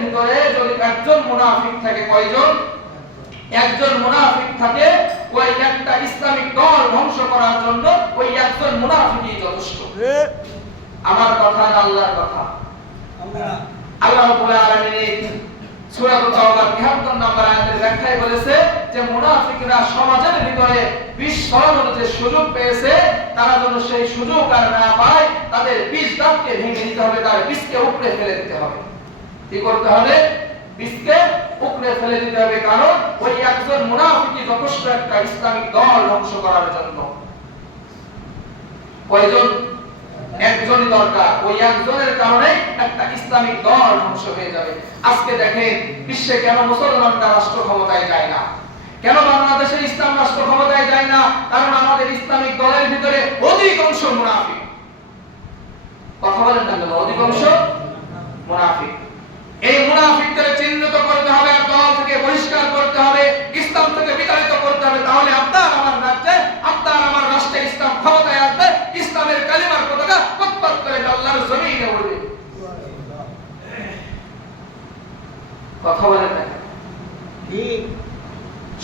ভিতরে যদি একজন মুনাফিক থাকে, কয়জন? একজন মুনাফিক থাকে, ওই একটা ইসলামিক দল ধ্বংস করার জন্য ওই একজন মুনাফিকই যথেষ্ট। আমার কথা না আল্লাহর কথা? আল্লাহ রাব্বুল আলামিন সূরা তাওবার ৭৩ নম্বর আয়াতের ব্যাখ্যায় বলেছে যে মুনাফিকরা সমাজের ভিতরে বিষ ছড়ানোর যে সুযোগ পেয়েছে, তারা যেন সেই সুযোগ আর না পায়, তাদের বিষ দাঁতকে ভেঙে দিতে হবে, তার বিষকে উপড়ে ফেলে দিতে হবে। কি করতে হবে? বিষকে উপড়ে ফেলে দিতে হবে, কারণ ওই একজন মুনাফিকই যথেষ্ট একটা ইসলামিক দল ধ্বংস করার জন্য। কয়জন? একজনই দরকার। ওই একজনের কারণে একটা ইসলামিক দল ধ্বংস হয়ে যাবে। আজকে দেখেন বিশ্বে কেন মুসলমানরা রাষ্ট্র ক্ষমতায় যায় না, কেন বাংলাদেশে ইসলাম রাষ্ট্র ক্ষমতায় যায় না? কারণ আমাদের ইসলামিক দলের ভিতরে অধিকাংশ মুনাফিক। কথা বলেন না কেন? অধিকাংশ মুনাফিক। এই মুনাফিকদের চিহ্নিত করতে হবে, আর দল থেকে বহিষ্কার করতে হবে, ইসলাম থেকে বিতাড়িত করতে হবে। তাহলে আপনার আমার রাজ্যে, আপনার আমার রাষ্ট্রে ইসলাম ক্ষমতায় আসবে, ইসলামের কালিমার পতাকা পতপত করে আল্লাহর জমিনে উড়বে। কথা বলেন না? ঠিক।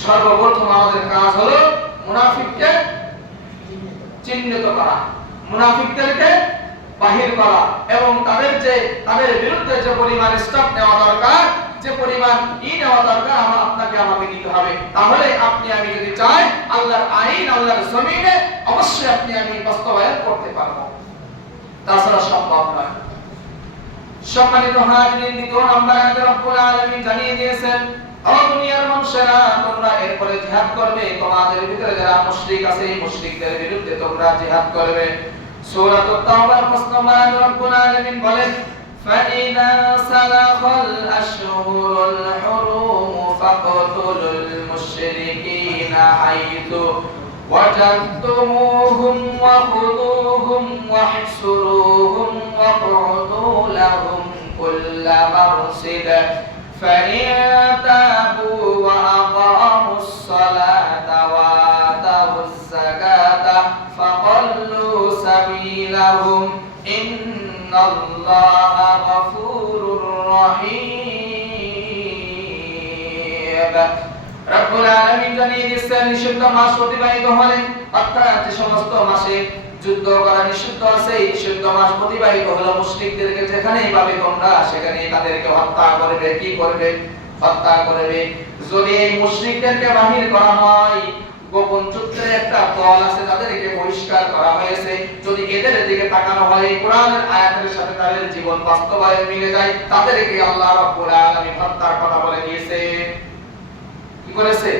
সর্বপ্রথম আমাদের কাজ হলো মুনাফিককে চিহ্নিত করা, মুনাফিকদেরকে বাহির করা, এবং তাদের বিরুদ্ধে যে পরিমাণ স্টেপ নেওয়া দরকার, যে পরিমাণ নেওয়া দরকার আপনাকে আমাকে নিতে হবে। তাহলে আপনি আমি যদি চাই আল্লাহর আইন আল্লাহর জমিনে, অবশ্যই আপনি আমি বাস্তবায়ন করতে পারবো, তাছাড়া সম্ভব নয়। সম্মানিত হাজিরিন, দ্বিতীয় নম্বর আয়াতে রব্বুল আলামিন জানিয়ে দিয়েছেন, ও দুনিয়ার মানুষেরা, তোমরা এরপরে জিহাদ করবে, তোমাদের ভিতরে যারা মুশরিক আছে এই মুশরিকদের বিরুদ্ধে তোমরা জিহাদ করবে। সূরা তাওবার ৫ নম্বর আয়াতে রব্বুল আলামিন বলেন, فَإِذَا سَلَخَ الْأَشْهُرُ الْحُرُمُ فَاقْتُلُوا الْمُشْرِكِينَ حَيْثُ وَجَدتُّمُوهُمْ وَخُذُوهُمْ وَاحْصُرُوهُمْ وَاقْعُدُوا لَهُمْ كُلَّ مَرْصَدٍ فَإِن تَابُوا وَأَقَامُوا الصَّلَاةَ وَآتَوُا الزَّكَاةَ فَخَلُّوا سَبِيلَهُمْ إِنَّ اللَّهَ غَفُورٌ رَّحِيمٌ। রব্বুল আলামিন জানিয়ে দিয়েছেন, নিষিদ্ধ মাস অতিবাহিত হলে, অর্থাৎ যে সমস্ত মাসে যুদ্ধ করা নিষিদ্ধ আছে, এই নিষিদ্ধ মাস অতিবাহিত হলো, মুশরিকদেরকে যেখানেই পাবে তোমরা সেখানেই তাদেরকে হত্যা করবে। কি করবে? হত্যা করবে। যদি এই মুশরিকদেরকে বাহির করা হয়, গোপন যুদ্ধের একটা দল আছে তাদেরকে বহিষ্কার করা হয়েছে, যদি এদের দিকে তাকানো হয়, কোরআনের আয়াতের সাথে তাদের জীবন বাস্তবায়ন মিলে যায়, তাদেরকে আল্লাহ রাব্বুল আলামিন হত্যার কথা বলে দিয়েছে। কি করেছে?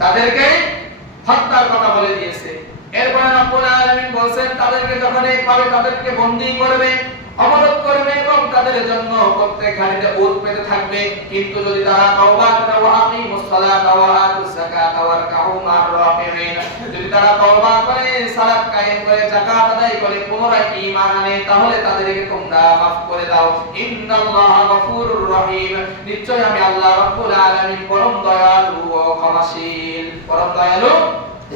তাদেরকে হত্যার কথা বলে দিয়েছে। এরপরে রাব্বুল আলামিন বলেন, তাদেরকে যখন পাবে তাদেরকে বন্দী করবে, অবরোধ করবে, এবং তাদের জন্য প্রত্যেক ঘাড়িতে উট পেতে থাকবে। কিন্তু যদি তারা তওবা করে, ওয়া আকিমুস সালাতা ওয়া আতুজ যাকাতা ওয়ারকাউ মা'র রাকিঈন, যদি তারা তওবা করে, সালাত কায়েম করে, যাকাত আদায় করে, পুনরায় ঈমান আনে, তাহলে তাদেরকে তোমরা মাফ করে দাও। ইন্নাল্লাহা গফুরুর রহিম, নিশ্চয় আমি আল্লাহ রাব্বুল আলামিন পরম দয়ালু ও ক্ষমাশীল। পরম দয়ালু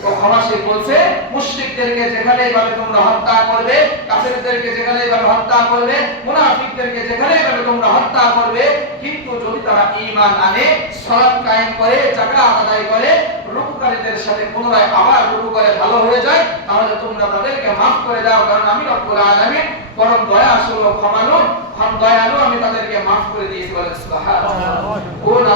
ও ক্ষমাশীল বলছে, মুশরিকদেরকে যেখানেই পাবে তোমরা হত্যা করবে, কাফেরদেরকে যেখানেই পাবে হত্যা করবে, মুনাফিকদেরকে যেখানেই পাবে তোমরা হত্যা করবে। কিন্তু যদি তারা ঈমান আনে, সালাত কায়েম করে, যাকাত আদায় করে, রুকুকারীদের সাথে পুনরায় আবার রুকু করে ভালো হয়ে যায়, তাহলে তোমরা তাদেরকে মাফ করে দাও, কারণ আমি রব্বুল আলামিন পরম দয়াশীল ও ক্ষমালু, দয়ালু, আমি তাদেরকে মাফ করে দিয়েছি। বলেন সুবহানাল্লাহ।